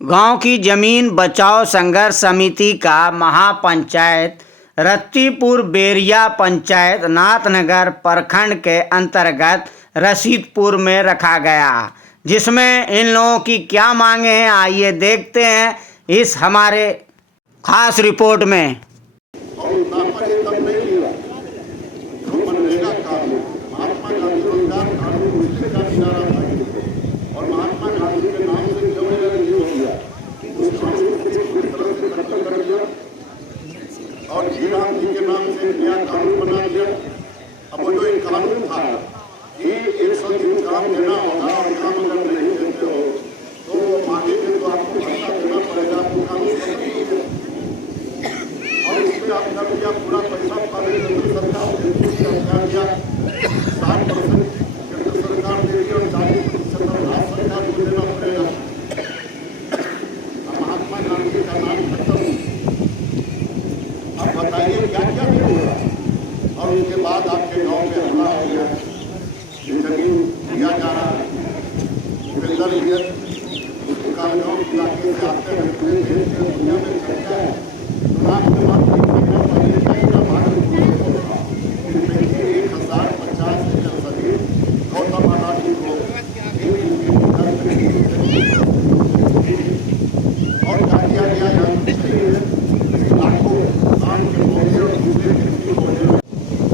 गांव की जमीन बचाओ संघर्ष समिति का महापंचायत रत्तीपुर बेरिया पंचायत नाथनगर प्रखंड के अंतर्गत रशीदपुर में रखा गया, जिसमें इन लोगों की क्या मांगे हैं आइए देखते हैं इस हमारे खास रिपोर्ट में। और श्रीराम जी के नाम से नया कानून बना दिया। अब जो एक कानून था कि 103 काम देना होगा और काम अगर नहीं देते हो तो आगे के तो आपको पैसा देना पड़ेगा, आपको कानून और इसमें आप कर दिया पूरा पैसा पाने सरकार दिया 60% केंद्र सरकार देगी और 40% राज्य सरकार को देना पड़ेगा। महात्मा गांधी का नाम खत्म, आप बताइए क्या क्या होगा। और उसके बाद आपके गांव में हमला हो गया, जमीन दिया जा रहा है उसके गाँव इलाके से आते हैं पूरे देश में दुनिया में चर्चा है। चुनाव के बाद 1050 एकड़ सभी गौतम अडानी को और क्या किया गया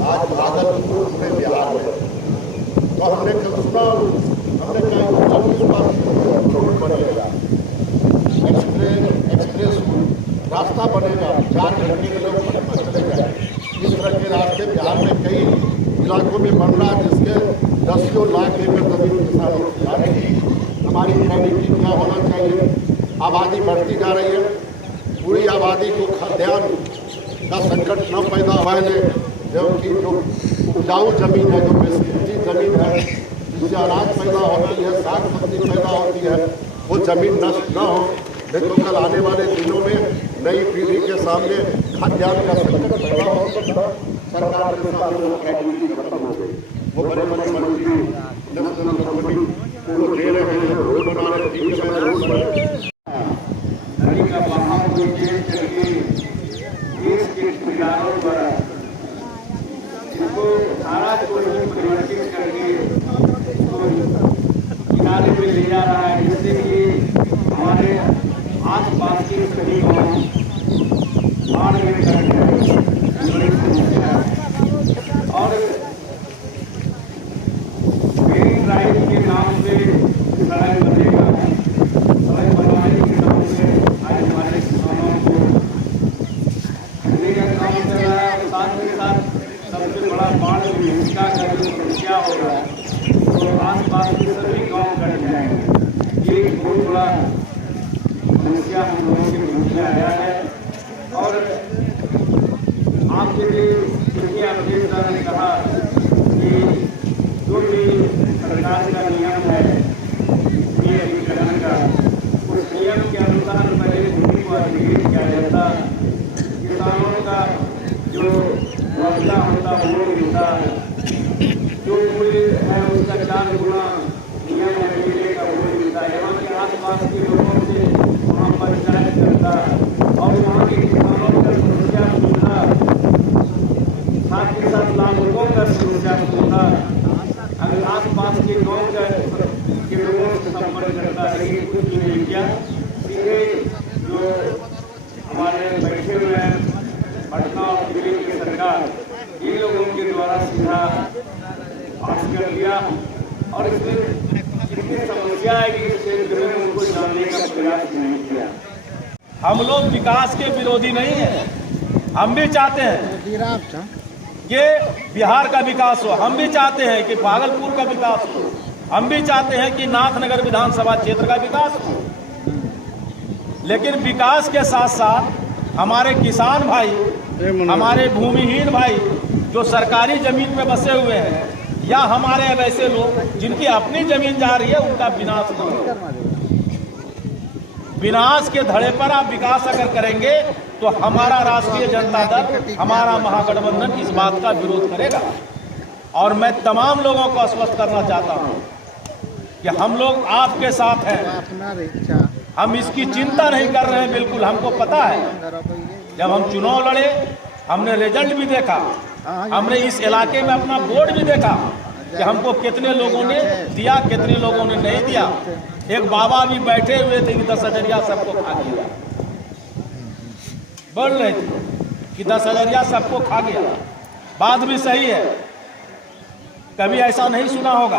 आज भागलपुर में बिहार है तो हमने कल सुना, हमने रोड बनेगा, एक्सप्रेस रास्ता बनेगा, 4 घंटे के लोग चलेगा। इस तरह के रास्ते बिहार में कई इलाकों में बन रहा है, जिसके 10 लाख एकड़ जमीन किसानों की आ रही है। हमारी प्रायोरिटी क्या होना चाहिए? आबादी बढ़ती जा रही है, पूरी आबादी को खाद्यान्न का संकट न पैदा पहले जबकि जो उपजाऊ जमीन है, जो बेसकीमती जमीन है, जिससे अनाज पैदा होती है, साग सब्जी पैदा होती है, वो जमीन नष्ट न हो। नहीं तो कल आने वाले दिनों में नई पीढ़ी के सामने खाद्यान्न का संकट पैदा हो सकता है। सरकार के सामने वो प्रायोरिटी खत्म हो गई। वो बड़े बड़े मंत्री नेशनल कमेटी को दे रहे हैं, रोड बना रहे, 3 समय रोड बने का बढ़ाव को देश के किसानों द्वारा इसको धारा को परिवर्तित करके किनारे में ले जा रहा है, जिससे कि हमारे आसपास के सभी गाँव बाढ़ में और ग्रीन ड्राइव के नाम से सड़क बनेगा, सड़क बनवाने के नाम से आज हमारे किसानों को खरीदने का काम चल रहा है। और साथ के साथ सबसे बड़ा बाढ़ में हिंसा का जो समस्या हो रहा है तो आसपास के सभी गाँव कट जाएंगे। ये एक बहुत बड़ा समस्या हम लोगों के बीच में आया है। और आपके लिए कृषि अभियंता ने कहा कि जो भी सरकार का नियम है ये अधिग्रहण का, उस नियम के अनुसार पहले भूमि को अधिग्रहित किया जाता, किसानों का जो मुआवजा होता वो मिलता, जो मूल्य है उसका 4 गुना नियम है मिलने का वो मिलता है। वहाँ के आसपास के लोगों से वहाँ पंचायत करता और वहाँ के किसानों का समस्या सुनता, साथ ही साथ लाभुकों का समस्या सुनता। अगर आसपास के गाँव के लोगों से संपर्क करता है, लेकिन कुछ नहीं किया। सीधे जो हमारे बैठे हुए हैं पटना और दिल्ली की सरकार, इन लोगों के द्वारा सीधा पास कर दिया। और इसमें कितनी समस्या है कि इस क्षेत्र में उनको जानने का प्रयास नहीं किया। हम लोग विकास के विरोधी नहीं हैं, हम भी चाहते हैं कि बिहार का विकास हो, हम भी चाहते हैं कि भागलपुर का विकास हो, हम भी चाहते हैं कि नाथनगर विधानसभा क्षेत्र का विकास हो। लेकिन विकास के साथ साथ हमारे किसान भाई, हमारे भूमिहीन भाई जो सरकारी जमीन में बसे हुए हैं, या हमारे वैसे लोग जिनकी अपनी जमीन जा रही है, उनका विनाश न हो। विनाश के धड़े पर आप विकास अगर करेंगे तो हमारा राष्ट्रीय जनता दल, हमारा महागठबंधन इस बात का विरोध करेगा। और मैं तमाम लोगों को आश्वस्त करना चाहता हूं कि हम लोग आपके साथ हैं। हम इसकी चिंता नहीं कर रहे हैं। बिल्कुल हमको पता है, जब हम चुनाव लड़े हमने रिजल्ट भी देखा, हमने इस इलाके में अपना वोट भी देखा कि हमको कितने लोगों ने दिया, कितने लोगों ने नहीं दिया। एक बाबा भी बैठे हुए थे कि 10,000 सबको खा गया, बोल रहे थे कि 10,000 सबको खा गया। बात भी सही है, कभी ऐसा नहीं सुना होगा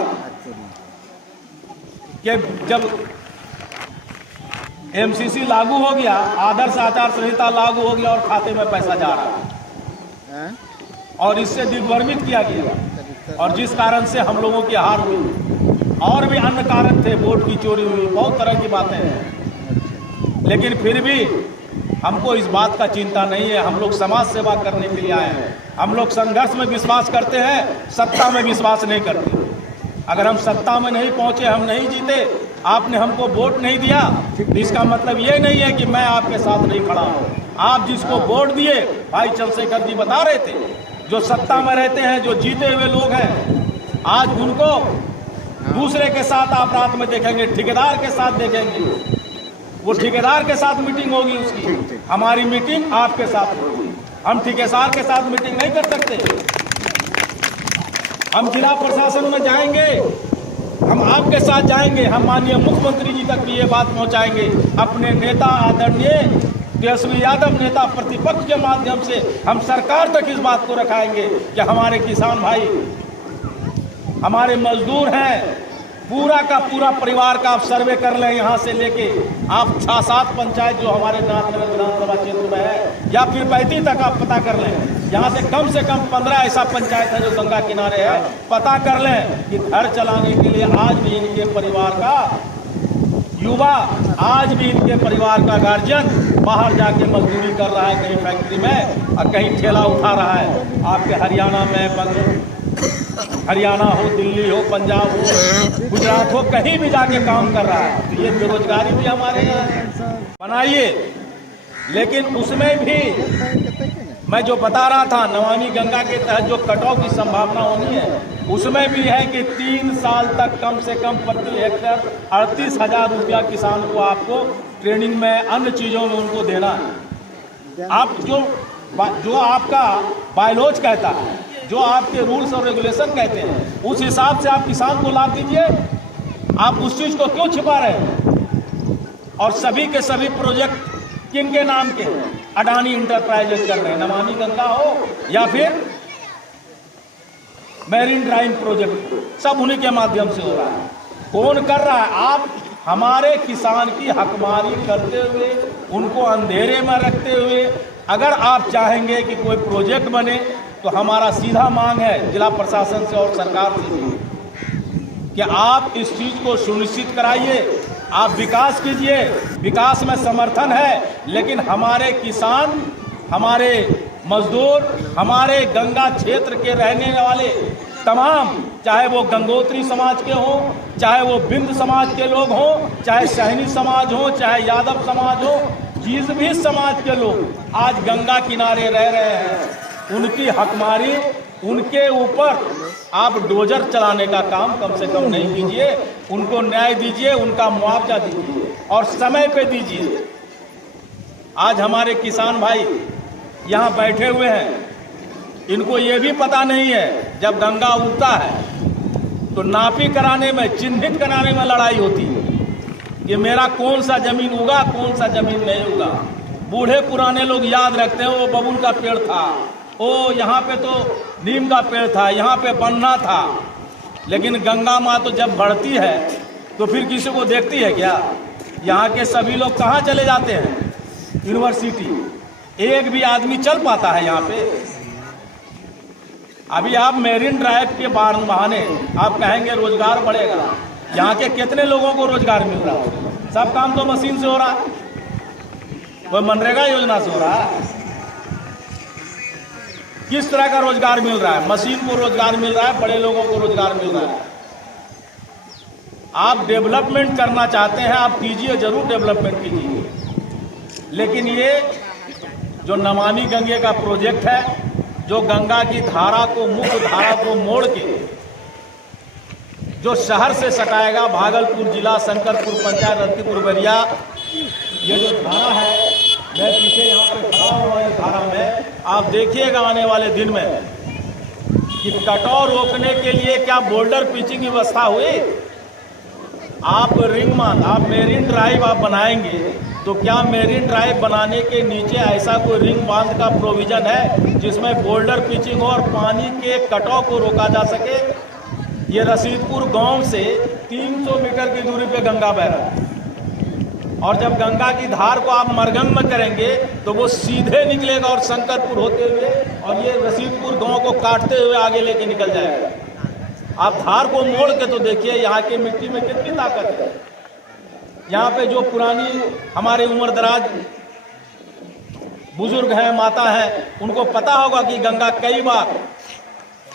कि जब एमसीसी लागू हो गया, आदर्श आचार संहिता लागू हो गया और खाते में पैसा जा रहा है और इससे दिग्भ्रमित किया गया और जिस कारण से हम लोगों की हार हुई। और भी अन्य कारण थे, वोट की चोरी हुई, बहुत तरह की बातें हैं। लेकिन फिर भी हमको इस बात का चिंता नहीं है। हम लोग समाज सेवा करने के लिए आए हैं। हम लोग संघर्ष में विश्वास करते हैं, सत्ता में विश्वास नहीं करते। अगर हम सत्ता में नहीं पहुंचे, हम नहीं जीते, आपने हमको वोट नहीं दिया, तो इसका मतलब ये नहीं है कि मैं आपके साथ नहीं खड़ा हूं। आप जिसको वोट दिए, भाई चंद्रशेखर जी बता रहे थे, जो सत्ता में रहते हैं, जो जीते हुए लोग हैं, आज उनको दूसरे के साथ आप रात में देखेंगे, ठेकेदार के साथ देखेंगे। वो ठेकेदार के साथ मीटिंग होगी उसकी, हमारी मीटिंग आपके साथ होगी। हम ठेकेदार के साथ मीटिंग नहीं कर सकते। हम जिला प्रशासन में जाएंगे, हम आपके साथ जाएंगे, हम माननीय मुख्यमंत्री जी तक भी ये बात पहुंचाएंगे। अपने नेता आदरणीय तेजस्वी यादव नेता प्रतिपक्ष के माध्यम से हम सरकार तक इस बात को रखाएंगे कि हमारे किसान भाई, हमारे मजदूर हैं, पूरा का पूरा परिवार का आप सर्वे कर लें, यहाँ से लेके आप 6-7 पंचायत जो हमारे नाथनगर विधानसभा क्षेत्र में है या फिर 35 तक आप पता कर लें। यहाँ से कम 15 ऐसा पंचायत है जो गंगा किनारे है। पता कर लें कि घर चलाने के लिए आज भी इनके परिवार का युवा, आज भी इनके परिवार का गार्जियन बाहर जाके मजदूरी कर रहा है, कहीं फैक्ट्री में और कहीं ठेला उठा रहा है। आपके हरियाणा में, हरियाणा हो, दिल्ली हो, पंजाब हो, गुजरात हो, कहीं भी जाके काम कर रहा है। तो ये बेरोजगारी भी हमारे यहाँ बनाइए। लेकिन उसमें भी मैं जो बता रहा था, नमामि गंगा के तहत जो कटाव की संभावना होनी है, उसमें भी है कि 3 साल तक कम से कम प्रति हेक्टेयर 38,000 रुपया किसान को आपको ट्रेनिंग में, अन्य चीज़ों में उनको देना है। आप जो आपका बायलॉज कहता है, जो आपके रूल्स और रेगुलेशन कहते हैं, उस हिसाब से आप किसान को लाभ दीजिए। आप उस चीज़ को क्यों छिपा रहे हैं? और सभी के सभी प्रोजेक्ट किन के नाम के हैं? अडानी इंटरप्राइजेज कर रहे हैं, नमामि गंगा हो या फिर मैरीन ड्राइव प्रोजेक्ट, सब उन्हीं के माध्यम से हो रहा है। कौन कर रहा है? आप हमारे किसान की हकमारी करते हुए, उनको अंधेरे में रखते हुए, अगर आप चाहेंगे कि कोई प्रोजेक्ट बने, तो हमारा सीधा मांग है जिला प्रशासन से और सरकार से कि आप इस चीज़ को सुनिश्चित कराइए, आप विकास कीजिए। विकास में समर्थन है, लेकिन हमारे किसान, हमारे मजदूर, हमारे गंगा क्षेत्र के रहने वाले तमाम, चाहे वो गंगोत्री समाज के हों, चाहे वो बिंद समाज के लोग हों, चाहे सहनी समाज हो, चाहे यादव समाज हो, जिस भी समाज के लोग आज गंगा किनारे रह रहे हैं, उनकी हकमारी, उनके ऊपर आप डोजर चलाने का काम कम से कम नहीं कीजिए। उनको न्याय दीजिए, उनका मुआवजा दीजिए और समय पे दीजिए। आज हमारे किसान भाई यहाँ बैठे हुए हैं, इनको ये भी पता नहीं है, जब गंगा उगता है तो नापी कराने में, चिन्हित कराने में लड़ाई होती है कि मेरा कौन सा जमीन उगा, कौन सा जमीन नहीं उगा। बूढ़े पुराने लोग याद रखते हैं, वो बबूल का पेड़ था, ओ यहाँ पे तो नीम का पेड़ था, यहाँ पे बन्ना था। लेकिन गंगा माँ तो जब बढ़ती है तो फिर किसी को देखती है क्या? यहाँ के सभी लोग कहाँ चले जाते हैं? यूनिवर्सिटी। एक भी आदमी चल पाता है यहाँ पे? अभी आप मेरीन ड्राइव के बहाने आप कहेंगे रोजगार बढ़ेगा। यहाँ के कितने लोगों को रोजगार मिल रहा है? सब काम तो मशीन से हो रहा है, वो मनरेगा योजना से हो रहा है। किस तरह का रोजगार मिल रहा है? मशीन को रोजगार मिल रहा है, बड़े लोगों को रोजगार मिल रहा है। आप डेवलपमेंट करना चाहते हैं, आप कीजिए, जरूर डेवलपमेंट कीजिए। लेकिन ये जो नमामि गंगे का प्रोजेक्ट है, जो गंगा की धारा को, मुख्य धारा को मोड़ के जो शहर से सटाएगा, भागलपुर जिला, शंकरपुर पंचायत, रत्तीपुर बरिया, ये जो धारा है, मैं पीछे यहाँ पे खड़ा हुआ इस धारा में, आप देखिएगा आने वाले दिन में कि कटाव रोकने के लिए क्या बोल्डर पिचिंग की व्यवस्था हुई। आप रिंग मान, आप मेरीन ड्राइव आप बनाएंगे तो क्या मेरीन ड्राइव बनाने के नीचे ऐसा कोई रिंग बांध का प्रोविजन है जिसमें बोल्डर पिचिंग हो और पानी के कटाव को रोका जा सके। ये रसीदपुर गांव से 300 मीटर की दूरी पे गंगा बह रहा है और जब गंगा की धार को आप मरगंग में करेंगे तो वो सीधे निकलेगा और शंकरपुर होते हुए और ये रसीदपुर गांव को काटते हुए आगे लेके निकल जाएगा। आप धार को मोड़ के तो देखिए यहाँ की मिट्टी में कितनी ताकत है। यहाँ पे जो पुरानी हमारे उम्र दराज बुजुर्ग हैं, माता हैं, उनको पता होगा कि गंगा कई बार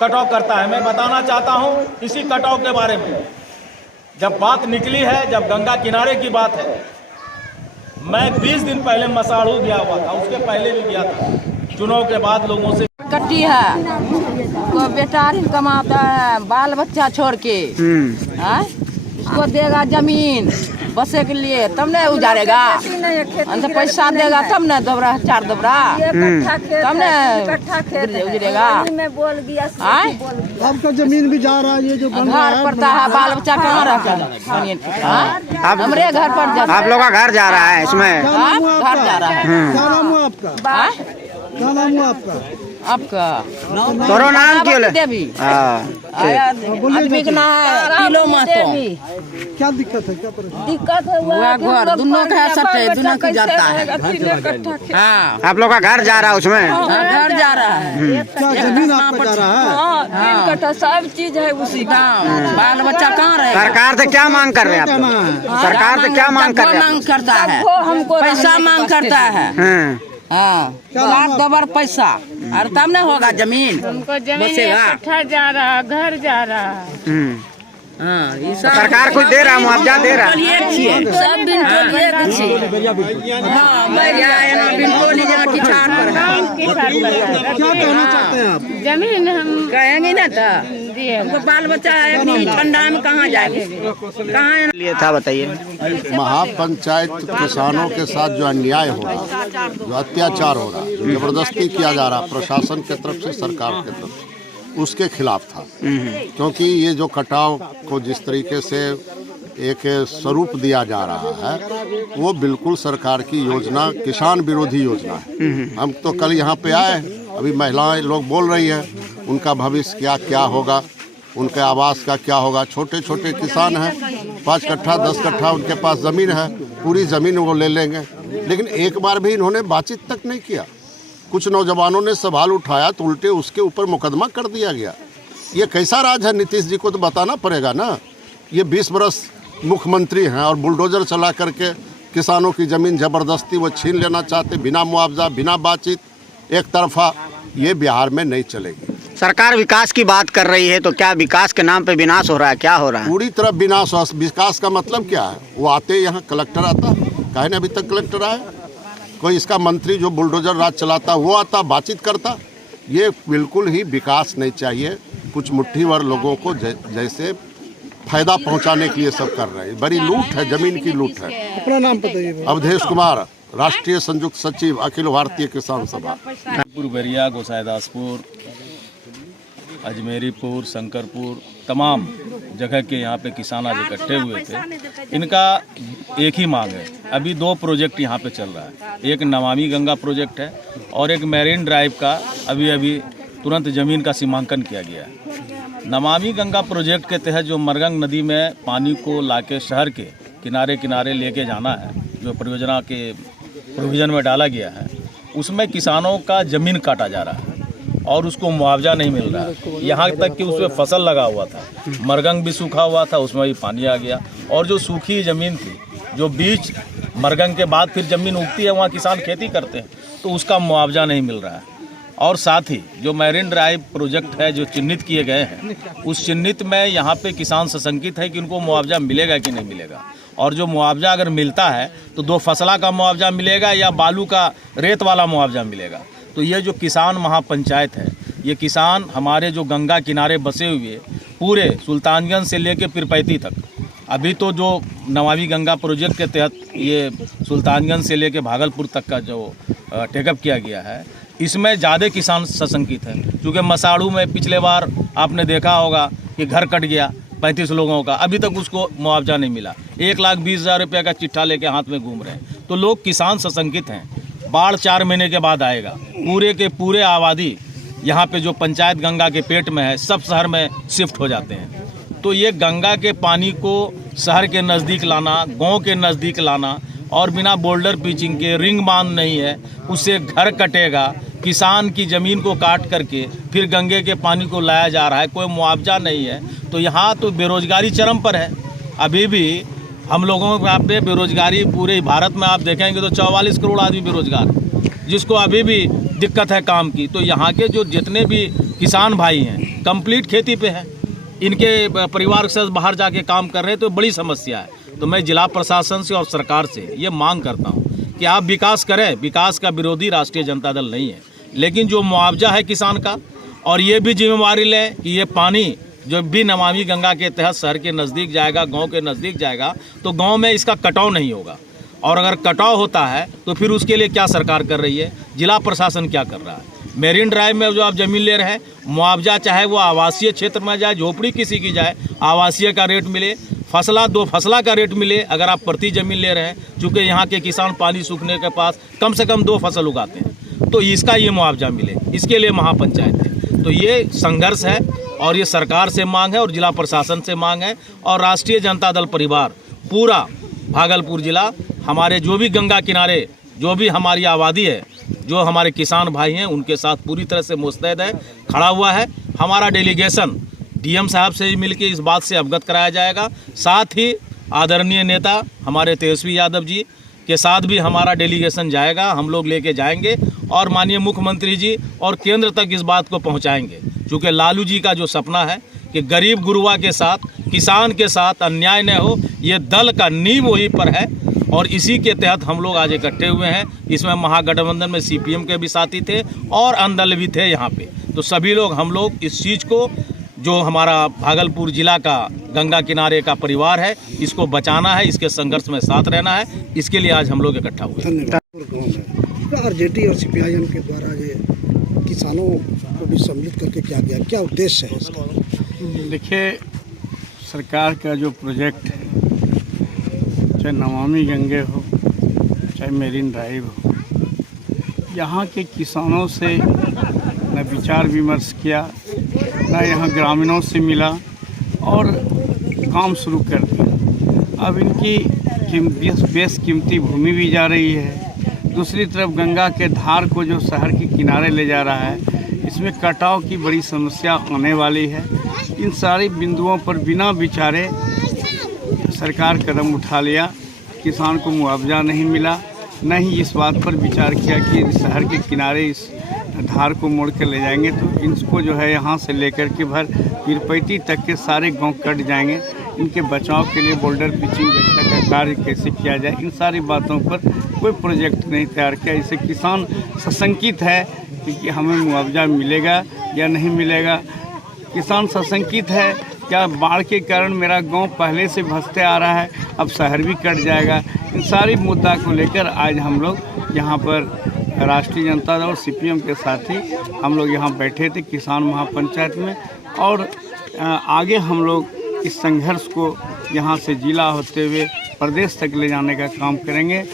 कटाव करता है। मैं बताना चाहता हूँ इसी कटाव के बारे में। जब बात निकली है, जब गंगा किनारे की बात है, मैं 20 दिन पहले मसाड़ू गया हुआ था, उसके पहले भी गया था। चुनाव के बाद लोगों से कट्टी है, को बेटा कमाता है, बाल बच्चा छोड़ के उसको देगा जमीन बसे के लिए, तब न उजारेगा, अंत पैसा देगा तब न दोबरा 4 दोबरा तब न उजरेगा। आपका जमीन भी जा रहा है, ये जो घर पड़ता है, बाल बच्चा कहाँ रहता है? हमरे घर पर जाता आप लोग का घर जा रहा है इसमें? घर जा रहा है। क्या नाम हुआ आपका? क्या नाम हुआ आपका? तोरो नाम क्यों ले? देवी आदमी का नाम है किलो महतो। क्या दिक्कत है, क्या परेशानी? दिक्कत है घर दोनों का है, सब दोनों की जाता है। हाँ, आप लोग का घर जा रहा है उसमें? घर जा रहा है। क्या जमीन आपका जा रहा है? सब चीज है उसी का। बाल बच्चा कहाँ रहे? सरकार से क्या मांग कर रहे हैं आप लोग? सरकार से क्या मांग कर रहे हैं? मांग करता है, पैसा मांग करता है। हाँ, दोबार पैसा और तब न होगा जमीन। हमको जमीन इकट्ठा जा रहा, घर जा रहा। हाँ, सरकार कुछ दे रहा, मुआवजा दे रहा? सब दिन क्या कहना चाहते हैं आप? जमीन हम कहेंगे ना तो हमको बाल बच्चा है, ठंडा में कहाँ जाएंगे, कहाँ लिए था बताइए। महापंचायत किसानों के साथ जो अन्याय हो रहा, जो अत्याचार हो रहा, जबरदस्ती किया जा रहा प्रशासन की तरफ से, सरकार की तरफ से, उसके खिलाफ था। क्योंकि ये जो कटाव को जिस तरीके से एक स्वरूप दिया जा रहा है वो बिल्कुल सरकार की योजना, किसान विरोधी योजना है। हम तो कल यहाँ पे आए, अभी महिलाएं लोग बोल रही हैं उनका भविष्य क्या होगा, उनके आवास का क्या होगा। छोटे छोटे किसान हैं, 5 कट्ठा 10 कट्ठा उनके पास ज़मीन है, पूरी ज़मीन वो ले लेंगे, लेकिन एक बार भी इन्होंने बातचीत तक नहीं किया। कुछ नौजवानों ने सवाल उठाया तो उल्टे उसके ऊपर मुकदमा कर दिया गया। ये कैसा राज है? नीतीश जी को तो बताना पड़ेगा ना। ये 20 बरस मुख्यमंत्री हैं और बुलडोजर चला करके किसानों की ज़मीन ज़बरदस्ती वो छीन लेना चाहते, बिना मुआवजा, बिना बातचीत, एक तरफा। ये बिहार में नहीं चलेगी। सरकार विकास की बात कर रही है तो क्या विकास के नाम पे विनाश हो रहा है? क्या हो रहा है? पूरी तरह विनाश। विकास का मतलब क्या है? वो आते यहाँ कलेक्टर आता, काहे ने अभी तक कलेक्टर आया? कोई इसका मंत्री जो बुलडोजर राज चलाता वो आता, बातचीत करता। ये बिल्कुल ही विकास नहीं चाहिए। कुछ मुट्ठीभर लोगों को जैसे फायदा पहुंचाने के लिए सब कर रहे हैं। बड़ी लूट है, जमीन की लूट है। अपना नाम बताइए। अवधेश कुमार, राष्ट्रीय संयुक्त सचिव, अखिल भारतीय किसान सभा। बैरिया, गोसाईदासपुर, अजमेरीपुर, शंकरपुर, तमाम जगह के यहाँ पे किसान आज इकट्ठे हुए थे। इनका एक ही मांग है। अभी 2 प्रोजेक्ट यहाँ पे चल रहा है, एक नमामि गंगा प्रोजेक्ट है और एक मेरीन ड्राइव का अभी तुरंत ज़मीन का सीमांकन किया गया है। नमामि गंगा प्रोजेक्ट के तहत जो मरगंग नदी में पानी को लाके शहर के किनारे किनारे लेके जाना है, जो परियोजना के प्रोविज़न में डाला गया है, उसमें किसानों का ज़मीन काटा जा रहा है और उसको मुआवजा नहीं मिल रहा है। यहाँ तक कि उसमें फसल लगा हुआ था, मरगंग भी सूखा हुआ था, उसमें भी पानी आ गया और जो सूखी ज़मीन थी, जो बीच मरगंग के बाद फिर ज़मीन उगती है, वहाँ किसान खेती करते हैं, तो उसका मुआवजा नहीं मिल रहा है। और साथ ही जो मैरीन ड्राइव प्रोजेक्ट है जो चिन्हित किए गए हैं, उस चिन्हित में यहाँ पे किसान सशंकित है कि उनको मुआवजा मिलेगा कि नहीं मिलेगा। और जो मुआवजा अगर मिलता है तो 2 फसला का मुआवजा मिलेगा या बालू का रेत वाला मुआवजा मिलेगा। तो ये जो किसान महापंचायत है, ये किसान हमारे जो गंगा किनारे बसे हुए पूरे सुल्तानगंज से लेके पीरपैती तक, अभी तो जो नमामि गंगा प्रोजेक्ट के तहत ये सुल्तानगंज से लेके भागलपुर तक का जो टेकअप किया गया है, इसमें ज़्यादा किसान सशंकित है। क्योंकि मसाड़ू में पिछले बार आपने देखा होगा कि घर कट गया 35 लोगों का, अभी तक उसको मुआवजा नहीं मिला। 1,20,000 रुपये का चिट्ठा लेके हाथ में घूम रहे हैं। तो लोग किसान सशंकित हैं। बाढ़ 4 महीने के बाद आएगा, पूरे के पूरे आबादी यहाँ पे जो पंचायत गंगा के पेट में है, सब शहर में शिफ्ट हो जाते हैं। तो ये गंगा के पानी को शहर के नज़दीक लाना, गांव के नज़दीक लाना, और बिना बोल्डर पिचिंग के, रिंग बांध नहीं है, उससे घर कटेगा, किसान की ज़मीन को काट करके फिर गंगे के पानी को लाया जा रहा है, कोई मुआवजा नहीं है। तो यहाँ तो बेरोजगारी चरम पर है। अभी भी हम लोगों के यहाँ पे बेरोजगारी पूरे भारत में आप देखेंगे तो 44 करोड़ आदमी बेरोजगार है, जिसको अभी भी दिक्कत है काम की। तो यहाँ के जो जितने भी किसान भाई हैं कंप्लीट खेती पे हैं, इनके परिवार से बाहर जाके काम कर रहे हैं, तो बड़ी समस्या है। तो मैं जिला प्रशासन से और सरकार से ये मांग करता हूँ कि आप विकास करें। विकास का विरोधी राष्ट्रीय जनता दल नहीं है, लेकिन जो मुआवजा है किसान का, और ये भी जिम्मेवारी लें कि ये पानी जो भी नमामि गंगा के तहत शहर के नज़दीक जाएगा, गांव के नज़दीक जाएगा, तो गांव में इसका कटाव नहीं होगा। और अगर कटाव होता है तो फिर उसके लिए क्या सरकार कर रही है, जिला प्रशासन क्या कर रहा है। मेरीन ड्राइव में जो आप ज़मीन ले रहे हैं, मुआवजा चाहे वो आवासीय क्षेत्र में जाए, झोपड़ी किसी की जाए, आवासीय का रेट मिले, फसला 2 फसला का रेट मिले। अगर आप प्रति ज़मीन ले रहे हैं, चूँकि यहाँ के किसान पानी सूखने के पास कम से कम 2 फसल उगाते हैं, तो इसका ये मुआवजा मिले, इसके लिए महापंचायत है। तो ये संघर्ष है, और ये सरकार से मांग है, और जिला प्रशासन से मांग है, और राष्ट्रीय जनता दल परिवार पूरा भागलपुर जिला, हमारे जो भी गंगा किनारे जो भी हमारी आबादी है, जो हमारे किसान भाई हैं, उनके साथ पूरी तरह से मुस्तैद है, खड़ा हुआ है। हमारा डेलीगेशन डीएम साहब से मिलकर इस बात से अवगत कराया जाएगा। साथ ही आदरणीय नेता हमारे तेजस्वी यादव जी के साथ भी हमारा डेलीगेशन जाएगा, हम लोग लेके जाएंगे, और माननीय मुख्यमंत्री जी और केंद्र तक इस बात को पहुंचाएंगे। क्योंकि लालू जी का जो सपना है कि गरीब गुरुआ के साथ, किसान के साथ अन्याय न हो, ये दल का नींव वहीं पर है, और इसी के तहत हम लोग आज इकट्ठे हुए हैं। इसमें महागठबंधन में सीपीएम के भी साथी थे और अंदल भी थे यहाँ पे। तो सभी लोग, हम लोग इस चीज़ को, जो हमारा भागलपुर जिला का गंगा किनारे का परिवार है, इसको बचाना है, इसके संघर्ष में साथ रहना है, इसके लिए आज हम लोग इकट्ठा हुए। आरजेडी और सीपीआईएम के द्वारा ये किसानों को भी सम्मिलित करके क्या किया, क्या उद्देश्य है इसका? देखिए, सरकार का जो प्रोजेक्ट है, चाहे नमामि गंगे हो, चाहे मेरीन ड्राइव हो, यहाँ के किसानों से न विचार विमर्श किया, न यहाँ ग्रामीणों से मिला, और काम शुरू कर दिया। अब इनकी बेशकीमती भूमि भी जा रही है। दूसरी तरफ गंगा के धार को जो शहर के किनारे ले जा रहा है, इसमें कटाव की बड़ी समस्या आने वाली है। इन सारी बिंदुओं पर बिना विचारे सरकार कदम उठा लिया। किसान को मुआवजा नहीं मिला, न ही इस बात पर विचार किया कि शहर के किनारे इस धार को मोड़ कर ले जाएंगे तो इनको जो है यहाँ से लेकर के भर पीरपैती तक के सारे गांव कट जाएंगे। इनके बचाव के लिए बोल्डर पिचिंग व्यवस्था का कार्य कैसे किया जाए, इन सारी बातों पर कोई प्रोजेक्ट नहीं तैयार किया। इससे किसान सशंकित है कि हमें मुआवजा मिलेगा या नहीं मिलेगा। किसान सशंकित है, क्या बाढ़ के कारण मेरा गांव पहले से भसते आ रहा है, अब शहर भी कट जाएगा। इन सारी मुद्दा को लेकर आज हम लोग यहाँ पर राष्ट्रीय जनता दल और सीपीएम के साथ ही हम लोग यहाँ बैठे थे किसान महापंचायत में, और आगे हम लोग इस संघर्ष को यहाँ से जिला होते हुए प्रदेश तक ले जाने का काम करेंगे।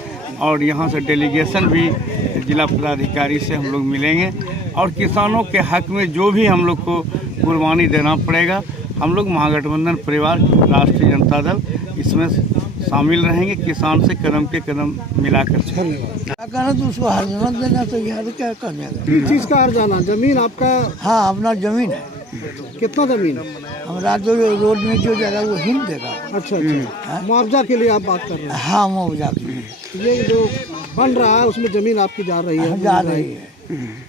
और यहाँ से डेलीगेशन भी जिला पदाधिकारी से हम लोग मिलेंगे, और किसानों के हक में जो भी हम लोग को कुर्बानी देना पड़ेगा, हम लोग महागठबंधन परिवार राष्ट्रीय जनता दल इसमें शामिल रहेंगे। किसान से कदम के कदम मिलाकर क्या कहना, तो उसको हर्जाना देना चाहिए, तो क्या करने का? किस चीज़ का हर्जाना? जमीन आपका? हाँ, अपना जमीन है। कितना जमीन? हमारा जो रोड में जो जगह वो हिल देगा। अच्छा अच्छा, मुआवजा के लिए आप बात कर रहे हैं? हाँ, मुआवजा के लिए। ये जो बन रहा है उसमें जमीन आपकी जा रही है? जा रही है।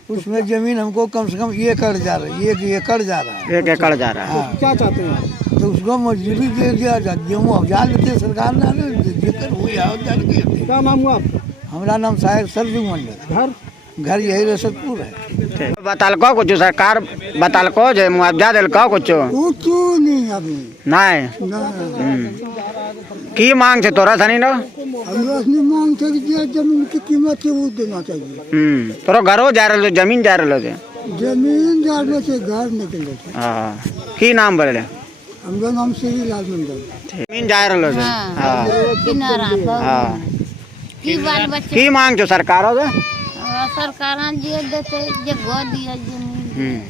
उसमें जमीन हमको कम से कम 1 एकड़ जा रही है, 1 एकड़ जा रहा है। 1 एकड़ जा रहा है। तो क्या चाहते हैं आप? तो उसको मजदूरी दे दिया जाती है, मुआवजा देते सरकार ने, जिक्र हुई है। क्या नाम हुआ आपका? हमारा नाम साहेब सरजू मंडल। घर यही रसदपुर है। बतालको कुछ सरकार बतालको जो मुआवजा दिलको कुछ नहीं अभी नहीं। नहीं। की मांग छे तोरा धनी नो? हमरा अपनी मांग थे कि जे जमीन की कीमत है वो देना चाहिए। तोरो घरो जा रहलो, जमीन जा रहलो छे? जमीन जाने से घर निकल जाते। हाँ, की नाम बोले? हमरा नाम श्री लाल मंडल। जमीन जा रहलो छे? हाँ किनारा पर हाँ। की बाल बच्चे की मांग छो सरकारों से? सरकार जे देते जे गो दिया जमीन।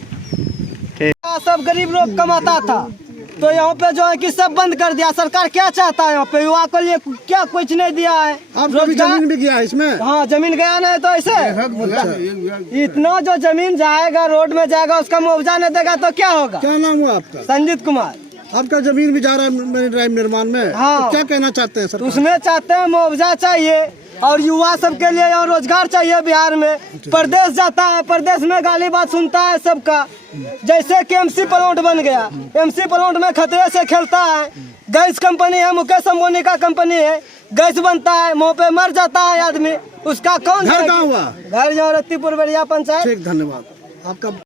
सब गरीब लोग कमाता था, तो यहाँ पे जो है कि सब बंद कर दिया। सरकार क्या चाहता है यहाँ पे? युवा को लिए क्या कुछ नहीं दिया है। आपका भी जमीन भी गया है इसमें? हाँ, जमीन गया नहीं तो ऐसे इतना जो जमीन जाएगा रोड में जाएगा, उसका मुआवजा नहीं देगा तो क्या होगा? क्या नाम हुआ आपका? संजीत कुमार। आपका जमीन भी जा रहा है ड्राइव निर्माण में। हाँ। तो क्या कहना चाहते हैं तो सर? उसमें चाहते हैं मुआवजा चाहिए और युवा सबके लिए यहाँ रोजगार चाहिए। बिहार में प्रदेश जाता है, प्रदेश में गाली बात सुनता है सबका। जैसे कि एमसी प्लांट बन गया, एमसी प्लांट में खतरे से खेलता है। गैस कंपनी है, मुकेश अंबानी का कंपनी है, गैस बनता है, मुँह पे मर जाता है आदमी। उसका कौन घर कहाँ हुआ? घर जो रत्तीपुर बेरिया पंचायत। ठीक, धन्यवाद आपका।